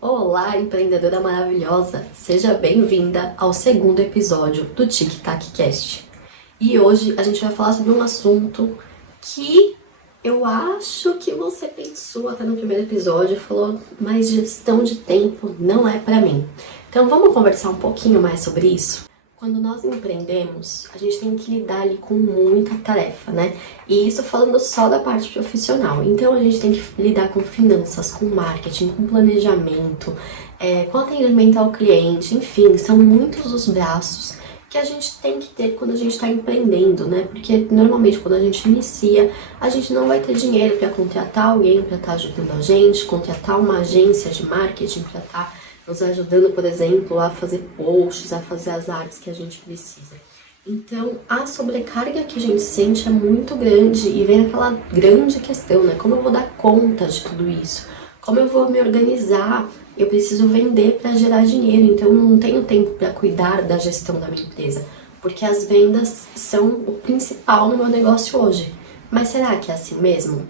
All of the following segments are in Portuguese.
Olá, empreendedora maravilhosa! Seja bem-vinda ao segundo episódio do Tic Tac Cast. E hoje a gente vai falar sobre um assunto que eu acho que você pensou até no primeiro episódio e falou, mas gestão de tempo não é pra mim. Então vamos conversar um pouquinho mais sobre isso? Quando nós empreendemos, a gente tem que lidar ali com muita tarefa, né? E isso falando só da parte profissional. Então a gente tem que lidar com finanças, com marketing, com planejamento, com atendimento ao cliente, enfim, são muitos os braços que a gente tem que ter quando a gente está empreendendo, né? Porque normalmente quando a gente inicia, a gente não vai ter dinheiro para contratar alguém para estar ajudando a gente, contratar uma agência de marketing para estar nos ajudando, por exemplo, a fazer posts, a fazer as artes que a gente precisa. Então, a sobrecarga que a gente sente é muito grande e vem aquela grande questão, né? Como eu vou dar conta de tudo isso? Como eu vou me organizar? Eu preciso vender para gerar dinheiro, então eu não tenho tempo para cuidar da gestão da minha empresa, porque as vendas são o principal no meu negócio hoje. Mas será que é assim mesmo?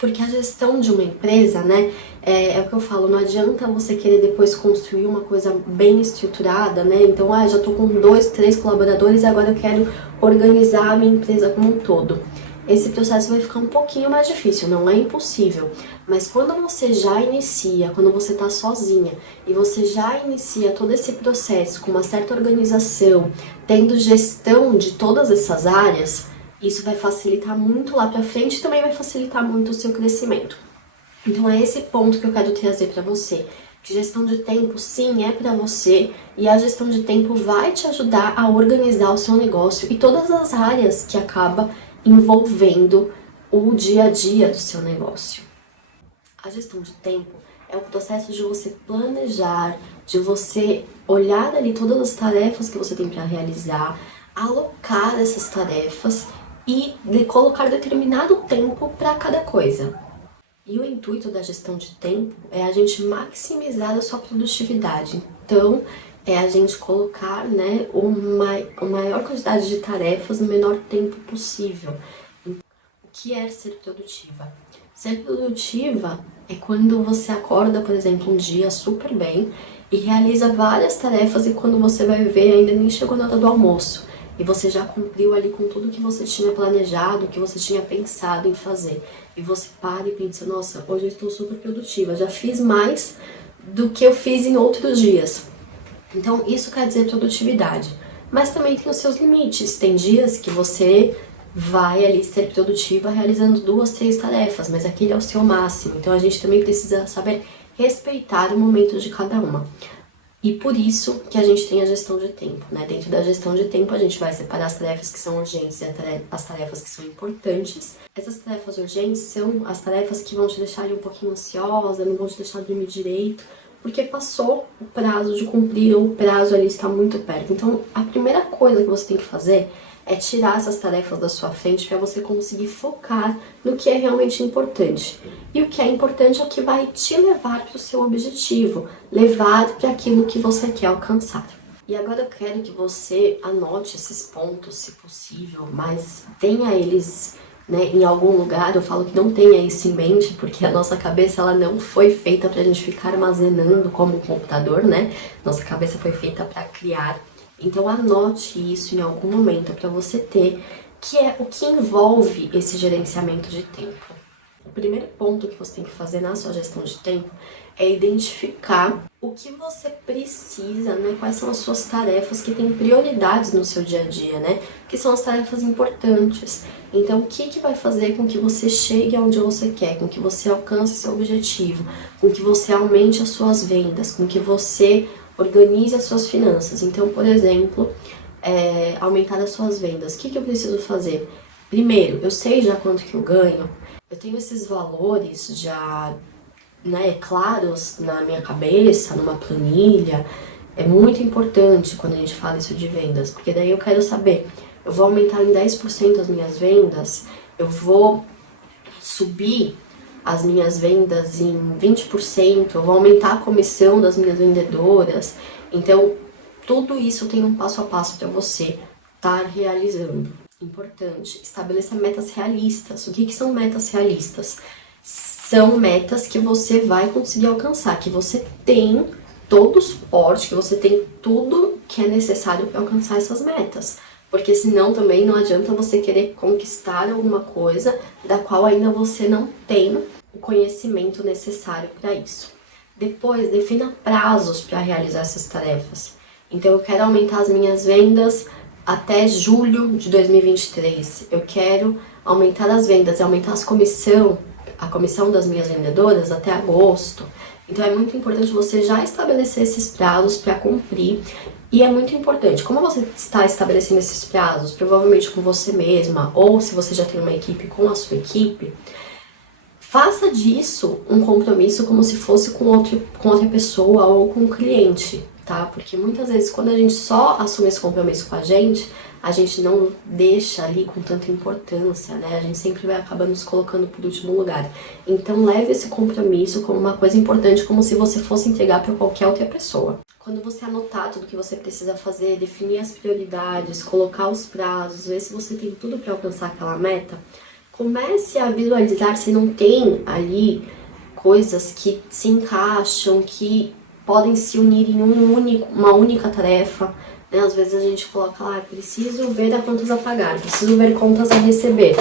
Porque a gestão de uma empresa, né, é o que eu falo, não adianta você querer depois construir uma coisa bem estruturada, né? Então, já tô com 2, 3 colaboradores e agora eu quero organizar a minha empresa como um todo. Esse processo vai ficar um pouquinho mais difícil, não é impossível. Mas quando você já inicia, quando você tá sozinha e você já inicia todo esse processo com uma certa organização, tendo gestão de todas essas áreas, isso vai facilitar muito lá pra frente e também vai facilitar muito o seu crescimento. Então é esse ponto que eu quero trazer para você. Que gestão de tempo, sim, é para você e a gestão de tempo vai te ajudar a organizar o seu negócio e todas as áreas que acaba envolvendo o dia a dia do seu negócio. A gestão de tempo é o processo de você planejar, de você olhar ali todas as tarefas que você tem para realizar, alocar essas tarefas e colocar determinado tempo para cada coisa. E o intuito da gestão de tempo é a gente maximizar a sua produtividade. Então, é a gente colocar, né, a maior quantidade de tarefas no menor tempo possível. O que é ser produtiva? Ser produtiva é quando você acorda, por exemplo, um dia super bem e realiza várias tarefas e quando você vai ver ainda nem chegou na hora do almoço. E você já cumpriu ali com tudo que você tinha planejado, que você tinha pensado em fazer. E você para e pensa, nossa, hoje eu estou super produtiva, já fiz mais do que eu fiz em outros dias. Então isso quer dizer produtividade. Mas também tem os seus limites. Tem dias que você vai ali ser produtiva realizando 2, 3 tarefas, mas aquele é o seu máximo. Então a gente também precisa saber respeitar o momento de cada uma. E por isso que a gente tem a gestão de tempo, né? Dentro da gestão de tempo, a gente vai separar as tarefas que são urgentes e as tarefas que são importantes. Essas tarefas urgentes são as tarefas que vão te deixar um pouquinho ansiosa, não vão te deixar dormir direito, porque passou o prazo de cumprir ou o prazo ali está muito perto. Então, a primeira coisa que você tem que fazer é tirar essas tarefas da sua frente para você conseguir focar no que é realmente importante. E o que é importante é o que vai te levar para o seu objetivo, levar para aquilo que você quer alcançar. E agora eu quero que você anote esses pontos, se possível, mas tenha eles, né, em algum lugar. Eu falo que não tenha isso em mente, porque a nossa cabeça ela não foi feita para a gente ficar armazenando como um computador, né? Nossa cabeça foi feita para criar. Então anote isso em algum momento para você ter, que é o que envolve esse gerenciamento de tempo. O primeiro ponto que você tem que fazer na sua gestão de tempo é identificar o que você precisa, né? Quais são as suas tarefas que têm prioridades no seu dia a dia, né? Que são as tarefas importantes. Então, o que vai fazer com que você chegue aonde você quer, com que você alcance seu objetivo, com que você aumente as suas vendas, com que você organize as suas finanças. Então, por exemplo, aumentar as suas vendas. O que eu preciso fazer? Primeiro, eu sei já quanto que eu ganho, eu tenho esses valores já, né, claros na minha cabeça, numa planilha. É muito importante quando a gente fala isso de vendas, porque daí eu quero saber, eu vou aumentar em 10% as minhas vendas, eu vou subir as minhas vendas em 20%, eu vou aumentar a comissão das minhas vendedoras. Então, tudo isso tem um passo a passo para você estar realizando. Importante, estabeleça metas realistas. O que são metas realistas? são metas que você vai conseguir alcançar, que você tem todo o suporte, que você tem tudo que é necessário para alcançar essas metas. Porque senão também não adianta você querer conquistar alguma coisa da qual ainda você não tem o conhecimento necessário para isso. Depois, defina prazos para realizar essas tarefas. Então, eu quero aumentar as minhas vendas até julho de 2023. Eu quero aumentar as vendas e aumentar a comissão das minhas vendedoras até agosto. Então, é muito importante você já estabelecer esses prazos para cumprir. E é muito importante, como você está estabelecendo esses prazos, provavelmente com você mesma, ou se você já tem uma equipe, com a sua equipe, faça disso um compromisso como se fosse com outra pessoa ou com um cliente, tá? Porque muitas vezes quando a gente só assume esse compromisso com a gente não deixa ali com tanta importância, né? A gente sempre vai acabando nos colocando por último lugar. Então leve esse compromisso como uma coisa importante, como se você fosse entregar para qualquer outra pessoa. Quando você anotar tudo que você precisa fazer, definir as prioridades, colocar os prazos, ver se você tem tudo para alcançar aquela meta, comece a visualizar se não tem ali coisas que se encaixam, que podem se unir em uma única tarefa. Né? Às vezes a gente coloca lá, preciso ver as contas a pagar, preciso ver contas a receber.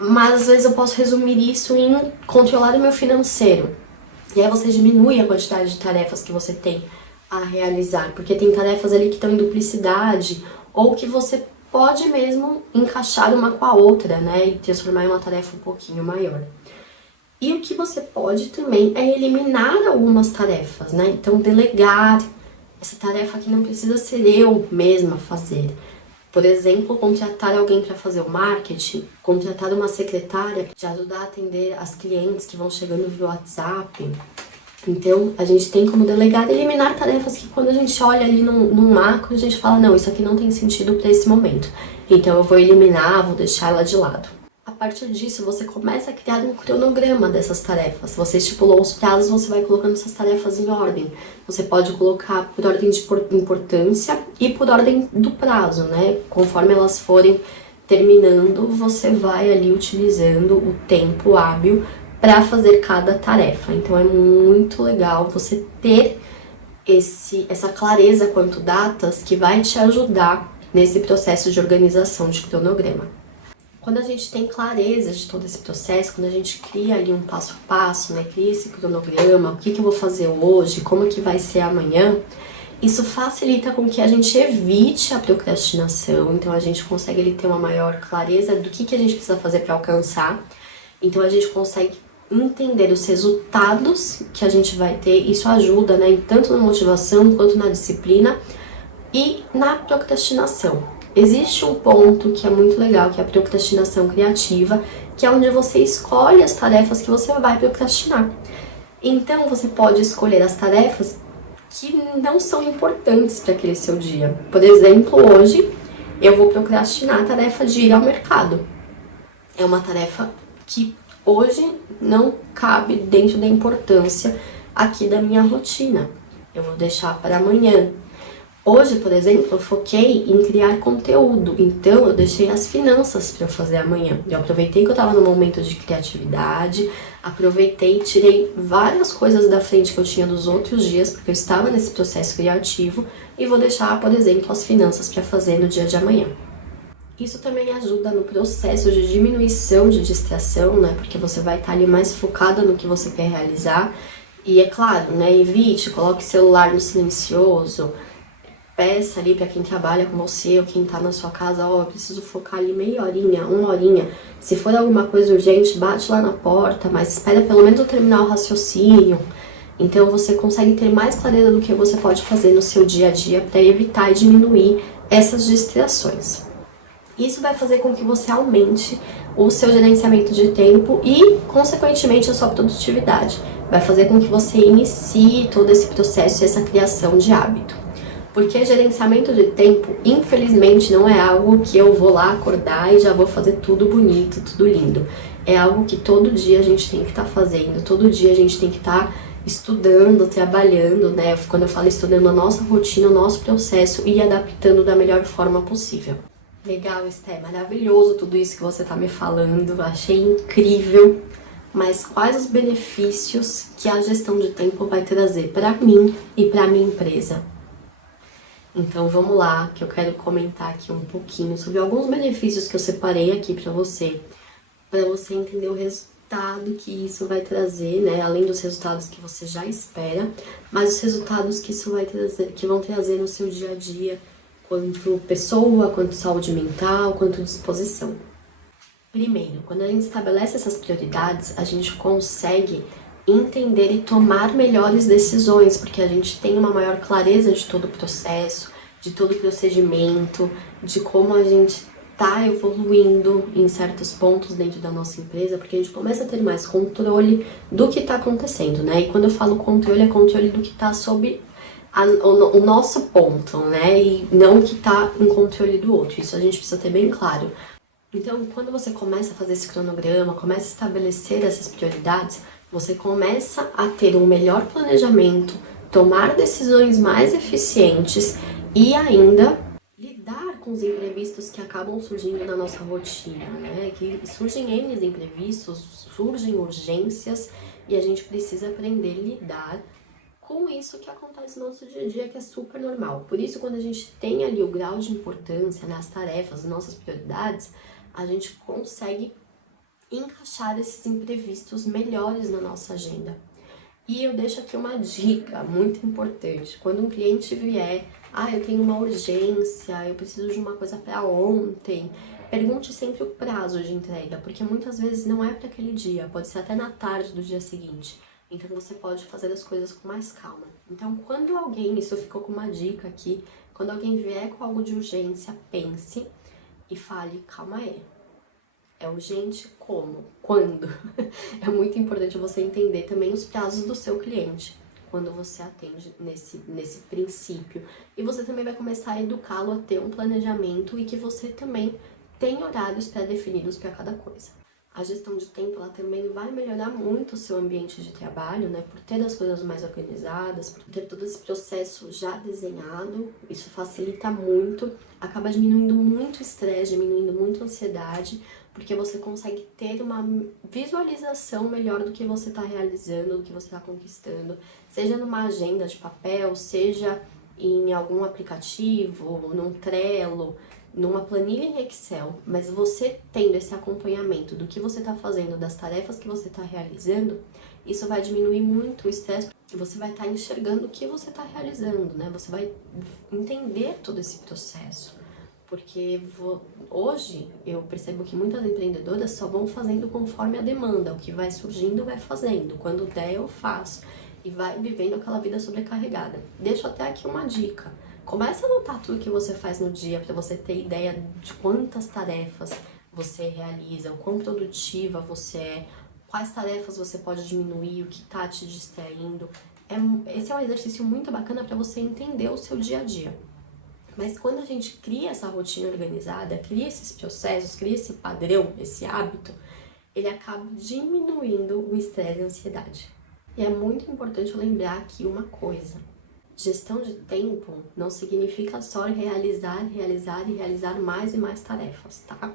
Mas às vezes eu posso resumir isso em controlar o meu financeiro. E aí você diminui a quantidade de tarefas que você tem a realizar, porque tem tarefas ali que estão em duplicidade, ou que você pode mesmo encaixar uma com a outra, né, e transformar em uma tarefa um pouquinho maior. E o que você pode também é eliminar algumas tarefas, né, então delegar essa tarefa que não precisa ser eu mesma fazer. Por exemplo, contratar alguém para fazer o marketing, contratar uma secretária para te ajudar a atender as clientes que vão chegando via WhatsApp. Então, a gente tem como delegar e eliminar tarefas que quando a gente olha ali num macro, a gente fala, não, isso aqui não tem sentido para esse momento. Então, eu vou eliminar, vou deixar ela de lado. A partir disso, você começa a criar um cronograma dessas tarefas. Você estipulou os prazos, você vai colocando essas tarefas em ordem. Você pode colocar por ordem de importância e por ordem do prazo, né? Conforme elas forem terminando, você vai ali utilizando o tempo hábil para fazer cada tarefa. Então é muito legal você ter essa clareza quanto datas que vai te ajudar nesse processo de organização de cronograma. Quando a gente tem clareza de todo esse processo, quando a gente cria ali um passo a passo, né, cria esse cronograma, o que eu vou fazer hoje, como que vai ser amanhã, isso facilita com que a gente evite a procrastinação, então a gente consegue ali ter uma maior clareza do que a gente precisa fazer para alcançar, então a gente consegue entender os resultados que a gente vai ter, isso ajuda, né, tanto na motivação quanto na disciplina e na procrastinação. Existe um ponto que é muito legal, que é a procrastinação criativa, que é onde você escolhe as tarefas que você vai procrastinar. Então você pode escolher as tarefas que não são importantes para aquele seu dia. Por exemplo, hoje eu vou procrastinar a tarefa de ir ao mercado. É uma tarefa que hoje não cabe dentro da importância aqui da minha rotina. Eu vou deixar para amanhã. Hoje, por exemplo, eu foquei em criar conteúdo, então eu deixei as finanças para eu fazer amanhã. Eu aproveitei que eu estava no momento de criatividade, aproveitei e tirei várias coisas da frente que eu tinha dos outros dias, porque eu estava nesse processo criativo, e vou deixar, por exemplo, as finanças para fazer no dia de amanhã. Isso também ajuda no processo de diminuição de distração, né? Porque você vai estar ali mais focada no que você quer realizar. E é claro, né? Evite, coloque o celular no silencioso. Peça ali para quem trabalha com você ou quem tá na sua casa, ó, eu preciso focar ali meia horinha, uma horinha. Se for alguma coisa urgente, bate lá na porta, mas espera pelo menos eu terminar o raciocínio. Então você consegue ter mais clareza do que você pode fazer no seu dia a dia para evitar e diminuir essas distrações. Isso vai fazer com que você aumente o seu gerenciamento de tempo e, consequentemente, a sua produtividade. Vai fazer com que você inicie todo esse processo e essa criação de hábito. Porque gerenciamento de tempo, infelizmente, não é algo que eu vou lá acordar e já vou fazer tudo bonito, tudo lindo. É algo que todo dia a gente tem que estar fazendo, todo dia a gente tem que estar estudando, trabalhando, né? Quando eu falo estudando a nossa rotina, o nosso processo e adaptando da melhor forma possível. Legal, Esté, maravilhoso tudo isso que você tá me falando, achei incrível. mas quais os benefícios que a gestão de tempo vai trazer para mim e para minha empresa. Então vamos lá, que eu quero comentar aqui um pouquinho sobre alguns benefícios que eu separei aqui para você entender o resultado que isso vai trazer, né? Além dos resultados que você já espera, mas os resultados que isso vai trazer, que vão trazer no seu dia a dia, quanto pessoa, quanto saúde mental, quanto disposição. Primeiro, quando a gente estabelece essas prioridades, a gente consegue entender e tomar melhores decisões, porque a gente tem uma maior clareza de todo o processo, de todo o procedimento, de como a gente está evoluindo em certos pontos dentro da nossa empresa, porque a gente começa a ter mais controle do que está acontecendo, né? E quando eu falo controle, é controle do que está sob o nosso ponto, né? E não o que está em controle do outro. Isso a gente precisa ter bem claro. Então, quando você começa a fazer esse cronograma, começa a estabelecer essas prioridades, você começa a ter um melhor planejamento, tomar decisões mais eficientes e ainda lidar com os imprevistos que acabam surgindo na nossa rotina, né? Que surgem N imprevistos, surgem urgências e a gente precisa aprender a lidar com isso que acontece no nosso dia a dia, que é super normal. Por isso, quando a gente tem ali o grau de importância nas tarefas, nas nossas prioridades, a gente consegue encaixar esses imprevistos melhores na nossa agenda. E eu deixo aqui uma dica muito importante. Quando um cliente vier, eu tenho uma urgência, eu preciso de uma coisa para ontem, pergunte sempre o prazo de entrega, porque muitas vezes não é para aquele dia, pode ser até na tarde do dia seguinte. Então você pode fazer as coisas com mais calma. Então, quando alguém, isso ficou com uma dica aqui, quando alguém vier com algo de urgência, pense e fale, calma aí. É urgente como? Quando? É muito importante você entender também os prazos do seu cliente quando você atende nesse princípio. E você também vai começar a educá-lo a ter um planejamento e que você também tem horários pré-definidos para cada coisa. A gestão de tempo, ela também vai melhorar muito o seu ambiente de trabalho, né? Por ter as coisas mais organizadas, por ter todo esse processo já desenhado, isso facilita muito, acaba diminuindo muito o estresse, diminuindo muito a ansiedade, porque você consegue ter uma visualização melhor do que você está realizando, do que você está conquistando, seja numa agenda de papel, seja em algum aplicativo, num Trello, numa planilha em Excel, mas você tendo esse acompanhamento do que você está fazendo, das tarefas que você está realizando, isso vai diminuir muito o estresse, você vai estar enxergando o que você está realizando, né? Você vai entender todo esse processo. Porque hoje eu percebo que muitas empreendedoras só vão fazendo conforme a demanda, o que vai surgindo vai fazendo, quando der eu faço, e vai vivendo aquela vida sobrecarregada. Deixo até aqui uma dica. Comece a anotar tudo que você faz no dia para você ter ideia de quantas tarefas você realiza, o quão produtiva você é, quais tarefas você pode diminuir, o que está te distraindo. Esse é um exercício muito bacana para você entender o seu dia a dia. Mas quando a gente cria essa rotina organizada, cria esses processos, cria esse padrão, esse hábito, ele acaba diminuindo o estresse e a ansiedade. E é muito importante lembrar aqui uma coisa. Gestão de tempo não significa só realizar e realizar mais e mais tarefas, tá?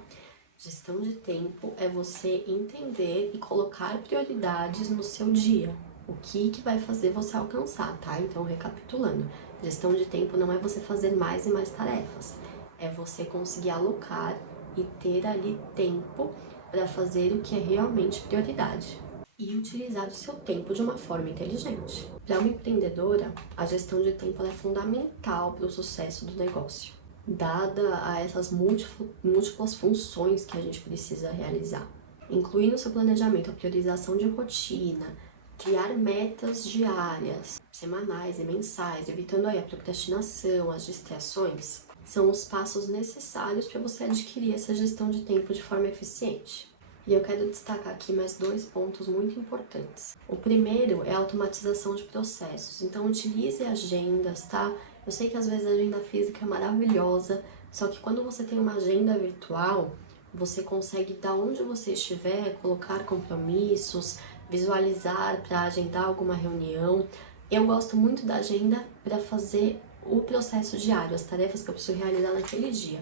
Gestão de tempo é você entender e colocar prioridades no seu dia. O que vai fazer você alcançar, tá? Então, recapitulando, gestão de tempo não é você fazer mais e mais tarefas. É você conseguir alocar e ter ali tempo para fazer o que é realmente prioridade. E utilizar o seu tempo de uma forma inteligente. Para uma empreendedora, a gestão de tempo é fundamental para o sucesso do negócio, dada a essas múltiplas funções que a gente precisa realizar, incluindo o seu planejamento, a priorização de rotina, criar metas diárias, semanais e mensais, evitando aí a procrastinação, as distrações, são os passos necessários para você adquirir essa gestão de tempo de forma eficiente. E eu quero destacar aqui mais 2 pontos muito importantes. O primeiro é a automatização de processos. Então, utilize agendas, tá? Eu sei que às vezes a agenda física é maravilhosa, só que quando você tem uma agenda virtual, você consegue, da onde você estiver, colocar compromissos, visualizar para agendar alguma reunião. Eu gosto muito da agenda para fazer o processo diário, as tarefas que eu preciso realizar naquele dia.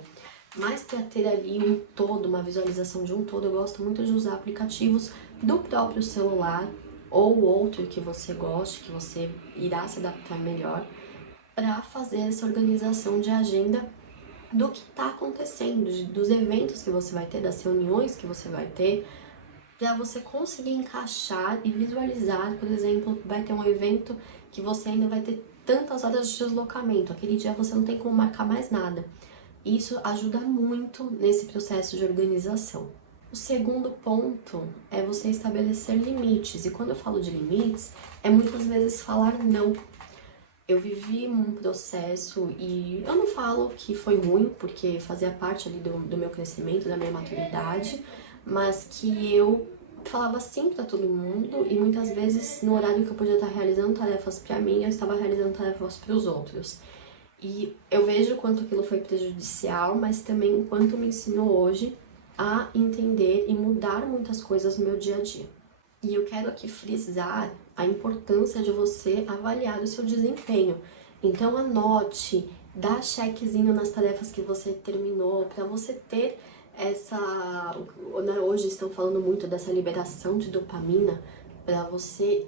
Mas para ter ali um todo, uma visualização de um todo, eu gosto muito de usar aplicativos do próprio celular ou outro que você goste, que você irá se adaptar melhor, para fazer essa organização de agenda do que está acontecendo, dos eventos que você vai ter, das reuniões que você vai ter, para você conseguir encaixar e visualizar. Por exemplo, vai ter um evento que você ainda vai ter tantas horas de deslocamento, aquele dia você não tem como marcar mais nada. Isso ajuda muito nesse processo de organização. O segundo ponto é você estabelecer limites, e quando eu falo de limites, é muitas vezes falar não. Eu vivi um processo e eu não falo que foi ruim, porque fazia parte ali do meu crescimento, da minha maturidade, mas que eu falava sim para todo mundo e muitas vezes no horário que eu podia estar realizando tarefas para mim, eu estava realizando tarefas para os outros. E eu vejo quanto aquilo foi prejudicial, mas também o quanto me ensinou hoje a entender e mudar muitas coisas no meu dia a dia. E eu quero aqui frisar a importância de você avaliar o seu desempenho. Então anote, dá checkzinho nas tarefas que você terminou, para você ter essa... Hoje estão falando muito dessa liberação de dopamina, para você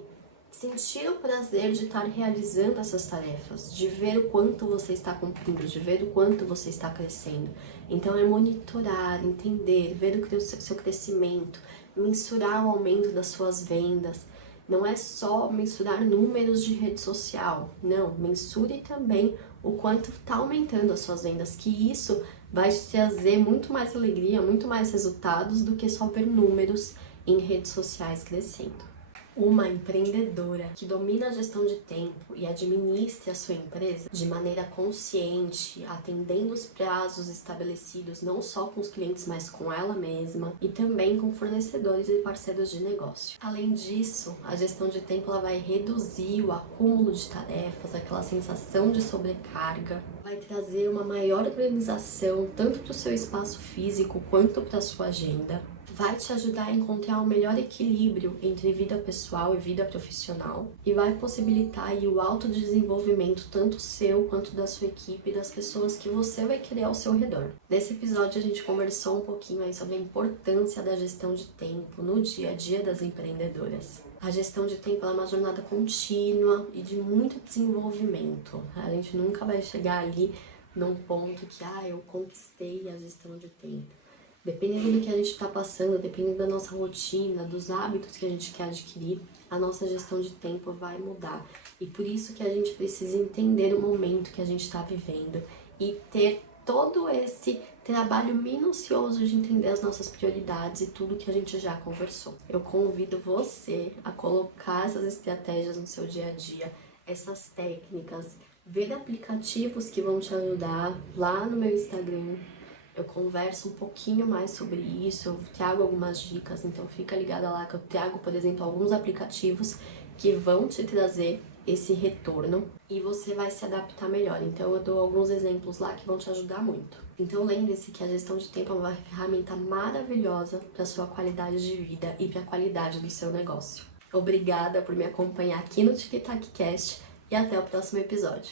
sentir o prazer de estar realizando essas tarefas, de ver o quanto você está cumprindo, de ver o quanto você está crescendo. Então é monitorar, entender, ver o seu crescimento, mensurar o aumento das suas vendas. Não é só mensurar números de rede social, não, mensure também o quanto está aumentando as suas vendas, que isso vai te trazer muito mais alegria, muito mais resultados do que só ver números em redes sociais crescendo. Uma empreendedora que domina a gestão de tempo e administre a sua empresa de maneira consciente, atendendo os prazos estabelecidos não só com os clientes, mas com ela mesma e também com fornecedores e parceiros de negócio. Além disso, a gestão de tempo ela vai reduzir o acúmulo de tarefas, aquela sensação de sobrecarga, vai trazer uma maior organização tanto para o seu espaço físico quanto para a sua agenda. Vai te ajudar a encontrar o melhor equilíbrio entre vida pessoal e vida profissional e vai possibilitar aí o autodesenvolvimento tanto seu quanto da sua equipe e das pessoas que você vai querer ao seu redor. Nesse episódio a gente conversou um pouquinho aí sobre a importância da gestão de tempo no dia a dia das empreendedoras. A gestão de tempo é uma jornada contínua e de muito desenvolvimento. A gente nunca vai chegar ali num ponto que eu conquistei a gestão de tempo. Dependendo do que a gente está passando, dependendo da nossa rotina, dos hábitos que a gente quer adquirir, a nossa gestão de tempo vai mudar. E por isso que a gente precisa entender o momento que a gente está vivendo e ter todo esse trabalho minucioso de entender as nossas prioridades e tudo que a gente já conversou. Eu convido você a colocar essas estratégias no seu dia a dia, essas técnicas, ver aplicativos que vão te ajudar lá no meu Instagram. Eu converso um pouquinho mais sobre isso, eu trago algumas dicas, então fica ligada lá que eu trago, por exemplo, alguns aplicativos que vão te trazer esse retorno e você vai se adaptar melhor. Então eu dou alguns exemplos lá que vão te ajudar muito. Então lembre-se que a gestão de tempo é uma ferramenta maravilhosa para sua qualidade de vida e para a qualidade do seu negócio. Obrigada por me acompanhar aqui no TikTok Cast e até o próximo episódio.